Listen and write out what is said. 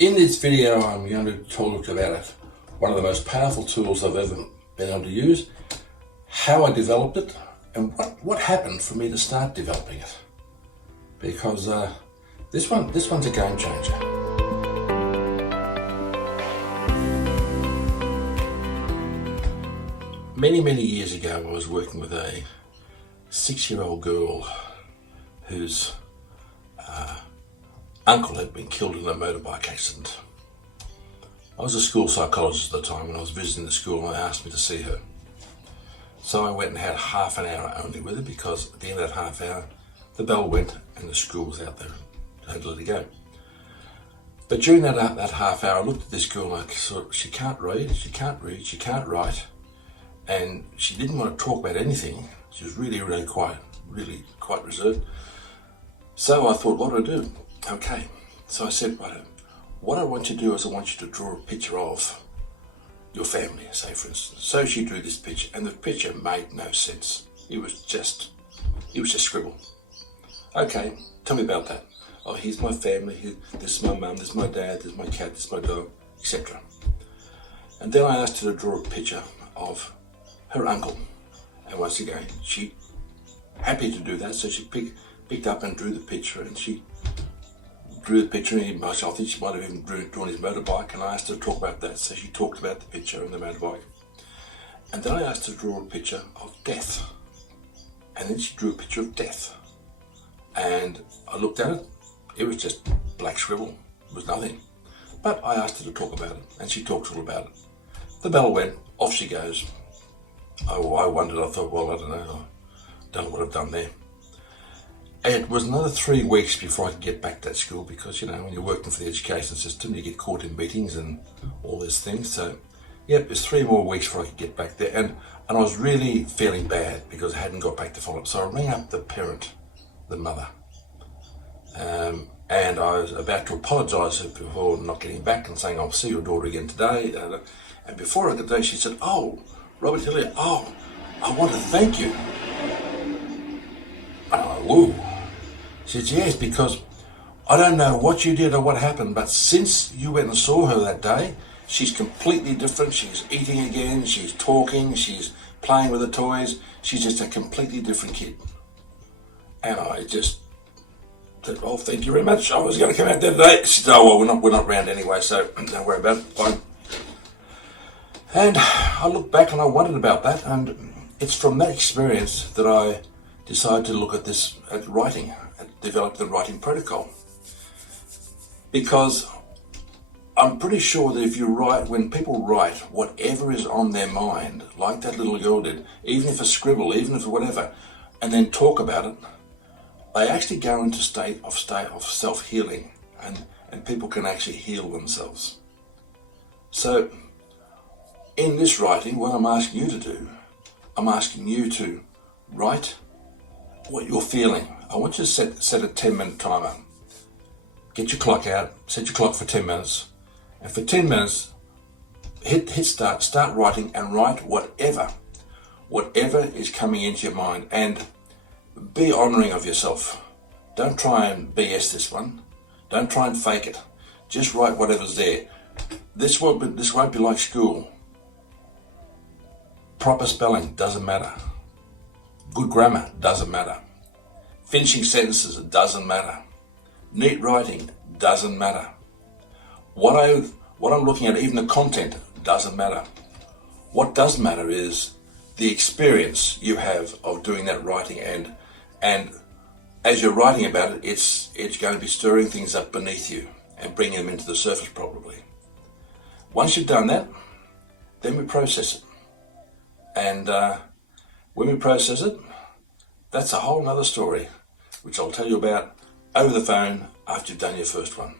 In this video, I'm going to talk about one of the most powerful tools I've ever been able to use, how I developed it, and what happened for me to start developing it. Because this one's a game changer. Many years ago, I was working with a 6-year-old girl whose uncle had been killed in a motorbike accident. I was a school psychologist at the time, and I was visiting the school, and they asked me to see her. So I went and had half an hour only with her, because at the end of that half hour, the bell went and the school was out there. I had to let her go. But during that half hour, I looked at this girl and I saw she can't read, she can't write, and she didn't want to talk about anything. She was really quite reserved. So I thought, what do I do? Okay, so I said, what I want you to do is I want you to draw a picture of your family, say for instance. So she drew this picture, and the picture made no sense. It was just scribble. Okay, tell me about that. Oh, here's my family, this is my mum, this is my dad, this is my cat, this is my dog, etc. And then I asked her to draw a picture of her uncle. And once again, she happy to do that, so she picked up and drew the picture, and she drew the picture, and I think she might have even drawn his motorbike, and I asked her to talk about that, so she talked about the picture and the motorbike. And then I asked her to draw a picture of death, and then she drew a picture of death. And I looked at it, it was just black scribble, it was nothing. But I asked her to talk about it, and she talked all about it. The bell went, off she goes. I wondered, I thought, well, I don't know what I've done there. It was another 3 weeks before I could get back to that school, because, you know, when you're working for the education system, you get caught in meetings and all these things. So, yeah, it was 3 more weeks before I could get back there. And I was really feeling bad because I hadn't got back to follow up. So I rang up the parent, the mother, and I was about to apologise for not getting back and saying, I'll see your daughter again today. And before I could do, she said, oh, Robert Hillier, I want to thank you. Whoa. She said, yes, because I don't know what you did or what happened, but since you went and saw her that day, she's completely different. She's eating again, she's talking, she's playing with the toys. She's just a completely different kid. And I just said, oh, thank you very much. I was going to come out there today. She said, oh, well, we're not around anyway, so don't worry about it. Fine. And I looked back and I wondered about that, and it's from that experience that I decided to look at writing, and develop the writing protocol. Because I'm pretty sure that if you write, when people write whatever is on their mind, like that little girl did, even if a scribble, even if whatever, and then talk about it, they actually go into state of self-healing, and people can actually heal themselves. So in this writing, what I'm asking you to do, I'm asking you to write what you're feeling. I want you to set a 10-minute timer. Get your clock out, set your clock for 10 minutes, and for 10 minutes, hit start writing, and write whatever is coming into your mind, and be honouring of yourself. Don't try and BS this one. Don't try and fake it. Just write whatever's there. This won't be like school. Proper spelling doesn't matter. Good grammar doesn't matter. Finishing sentences doesn't matter. Neat writing doesn't matter. What I'm looking at, even the content, doesn't matter. What does matter is the experience you have of doing that writing, and as you're writing about it, it's going to be stirring things up beneath you and bringing them into the surface probably. Once you've done that, then we process it. And when we process it, that's a whole nother story, which I'll tell you about over the phone after you've done your first one.